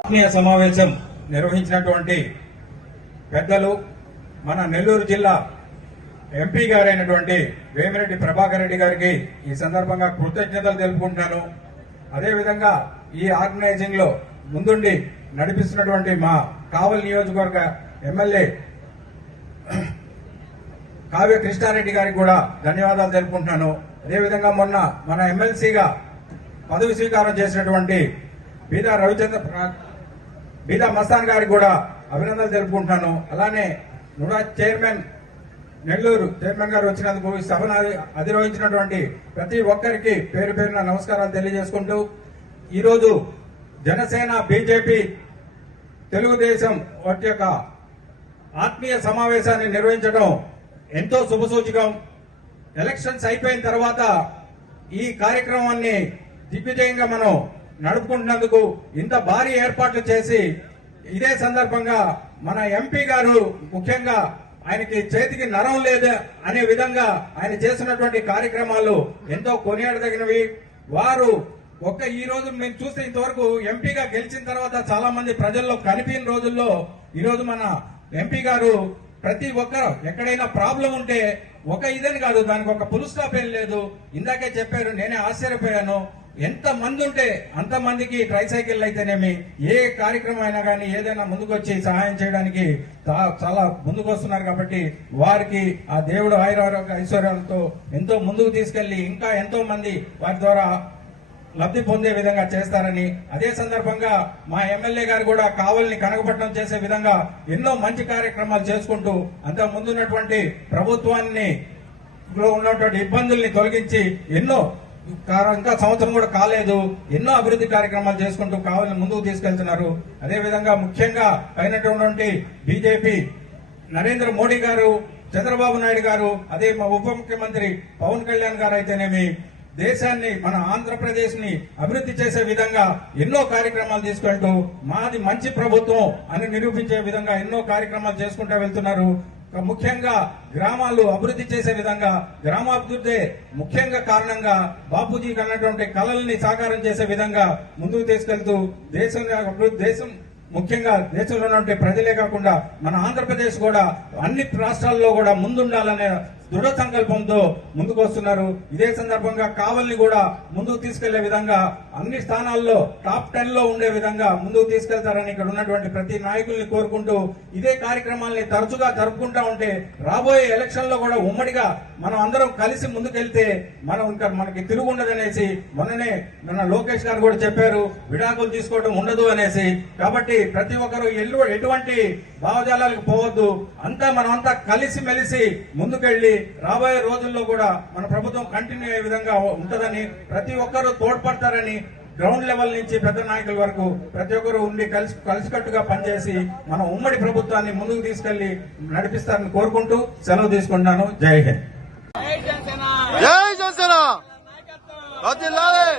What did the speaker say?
ఆత్మీయ సమావేశం నిర్వహించినటువంటి పెద్దలు మన నెల్లూరు జిల్లా ఎంపీ గారైనటువంటి వేమిరెడ్డి ప్రభాకర్ రెడ్డి గారికి ఈ సందర్భంగా కృతజ్ఞతలు తెలుపుకుంటున్నాను అదేవిధంగా ఈ ఆర్గనైజింగ్లో ముందుండి నడిపిస్తున్నటువంటి మా కావలి నియోజకవర్గ ఎమ్మెల్యే కావ్య కృష్ణారెడ్డి గారికి కూడా ధన్యవాదాలు తెలుపుకుంటున్నాను. అదేవిధంగా మొన్న మన ఎమ్మెల్సీగా పదవి స్వీకారం చేసినటువంటి బీదా రవిచంద్ర బీదా మస్తాన్ గారికి కూడా అభినందనలు తెలుపుకుంటున్నాను. అలానే నుడా చైర్మన్ నెల్లూరు చైర్మన్ గారు వచ్చినందుకు ఈ సభను అధిరోహించినటువంటి ప్రతి ఒక్కరికి పేరు పేరున నమస్కారాలు తెలియజేసుకుంటూ ఈరోజు జనసేన బీజేపీ తెలుగుదేశం వాటి యొక్క ఆత్మీయ సమావేశాన్ని నిర్వహించడం ఎంతో శుభసూచకం. ఎలక్షన్స్ అయిపోయిన తర్వాత ఈ కార్యక్రమాన్ని దిగ్విజయంగా మనం నడుపుకుంటున్నందుకు ఇంత భారీ ఏర్పాట్లు చేసి ఇదే సందర్భంగా మన ఎంపీ గారు ముఖ్యంగా ఆయనకి చేతికి నరం లేదు అనే విధంగా ఆయన చేసినటువంటి కార్యక్రమాలు ఎంతో కొనియాడదగినవి. వారు ఒక్క ఈ రోజు మేము చూస్తే ఇంతవరకు ఎంపీగా గెలిచిన తర్వాత చాలా మంది ప్రజల్లో కనిపించిన రోజుల్లో ఈరోజు మన ఎంపీ గారు ప్రతి ఒక్కరు ఎక్కడైనా ప్రాబ్లం ఉంటే ఒక ఇదని కాదు దానికి ఒక పులు స్టాప్ ఏం లేదు. ఇందాకే చెప్పారు నేనే ఆశ్చర్యపోయాను. ఎంత మంది ఉంటే అంత మందికి ట్రైసైకిల్ అయితేనేమి ఏ కార్యక్రమం అయినా కానీ ఏదైనా ముందుకు వచ్చి సహాయం చేయడానికి చాలా ముందుకు వస్తున్నారు కాబట్టి వారికి ఆ దేవుడు ఆయురారోగ్య ఐశ్వర్యాలతో ఎంతో ముందుకు తీసుకెళ్ళి ఇంకా ఎంతో మంది వారి ద్వారా లబ్ధి పొందే విధంగా చేస్తారని అదే సందర్భంగా మా ఎమ్మెల్యే గారు కూడా కావలిని కనకపట్నం చేసే విధంగా ఎన్నో మంచి కార్యక్రమాలు చేసుకుంటూ అంత ముందున్నటువంటి ప్రభుత్వాన్ని లో ఉన్నటువంటి ఇబ్బందుల్ని తొలగించి ఎన్నో ఇంకా సంవత్సరం కూడా కాలేదు. ఎన్నో అభివృద్ధి కార్యక్రమాలు చేసుకుంటూ కావాలని ముందుకు తీసుకెళ్తున్నారు. అదే విధంగా ముఖ్యంగా అయినటువంటి బీజేపీ నరేంద్ర మోడీ గారు చంద్రబాబు నాయుడు గారు అదే మా ఉప ముఖ్యమంత్రి పవన్ కళ్యాణ్ గారు అయితేనేమి దేశాన్ని మన ఆంధ్రప్రదేశ్ని అభివృద్ధి చేసే విధంగా ఎన్నో కార్యక్రమాలు తీసుకెళ్తూ మాది మంచి ప్రభుత్వం అని నిరూపించే విధంగా ఎన్నో కార్యక్రమాలు చేసుకుంటూ వెళ్తున్నారు. ముఖ్యంగా గ్రామాలు అభివృద్ధి చేసే విధంగా గ్రామాభివృద్ధి ముఖ్యంగా కారణంగా బాపూజీ అన్నటువంటి కళల్ని సాకారం చేసే విధంగా ముందుకు తీసుకెళ్తూ దేశం అభివృద్ధి దేశం ముఖ్యంగా దేశంలో ఉన్నటువంటి ప్రజలే కాకుండా మన ఆంధ్రప్రదేశ్ కూడా అన్ని రాష్ట్రాల్లో కూడా ముందుండాలనే దృఢ సంకల్పంతో ముందుకు వస్తున్నారు ఇదే సందర్భంగా కావల్ని కూడా ముందుకు తీసుకెళ్ళే విధంగా అన్ని స్థానాల్లో టాప్ టెన్లో ఉండే విధంగా ముందుకు తీసుకెళ్తారని ఇక్కడ ఉన్నటువంటి ప్రతి నాయకుల్ని కోరుకుంటూ ఇదే కార్యక్రమాల్ని తరచుగా జరుపుకుంటా ఉంటే రాబోయే ఎలక్షన్లో కూడా ఉమ్మడిగా మనం అందరం కలిసి ముందుకెళ్తే మనం ఇంకా మనకి తిరుగు ఉండదనేసి మొన్ననే మన లోకేష్ గారు కూడా చెప్పారు విడాకులు తీసుకోవడం ఉండదు అనేసి. కాబట్టి ప్రతి ఒక్కరు ఎల్లు ఎటువంటి భావజాలాలకు పోవద్దు. అంతా మనమంతా కలిసి మెలిసి ముందుకెళ్ళి రాబోయే రోజుల్లో కూడా మన ప్రభుత్వం కంటిన్యూ అయ్యే విధంగా ఉంటుందని ప్రతి ఒక్కరూ తోడ్పడతారని గ్రౌండ్ లెవెల్ నుంచి పెద్ద నాయకుల వరకు ప్రతి ఒక్కరు ఉండి కలిసి కలిసికట్టుగా పనిచేసి మన ఉమ్మడి ప్రభుత్వాన్ని ముందుకు తీసుకెళ్ళి నడిపిస్తారని కోరుకుంటూ సెలవు తీసుకుంటున్నాను. జై హింద్. జై జనసేన. జై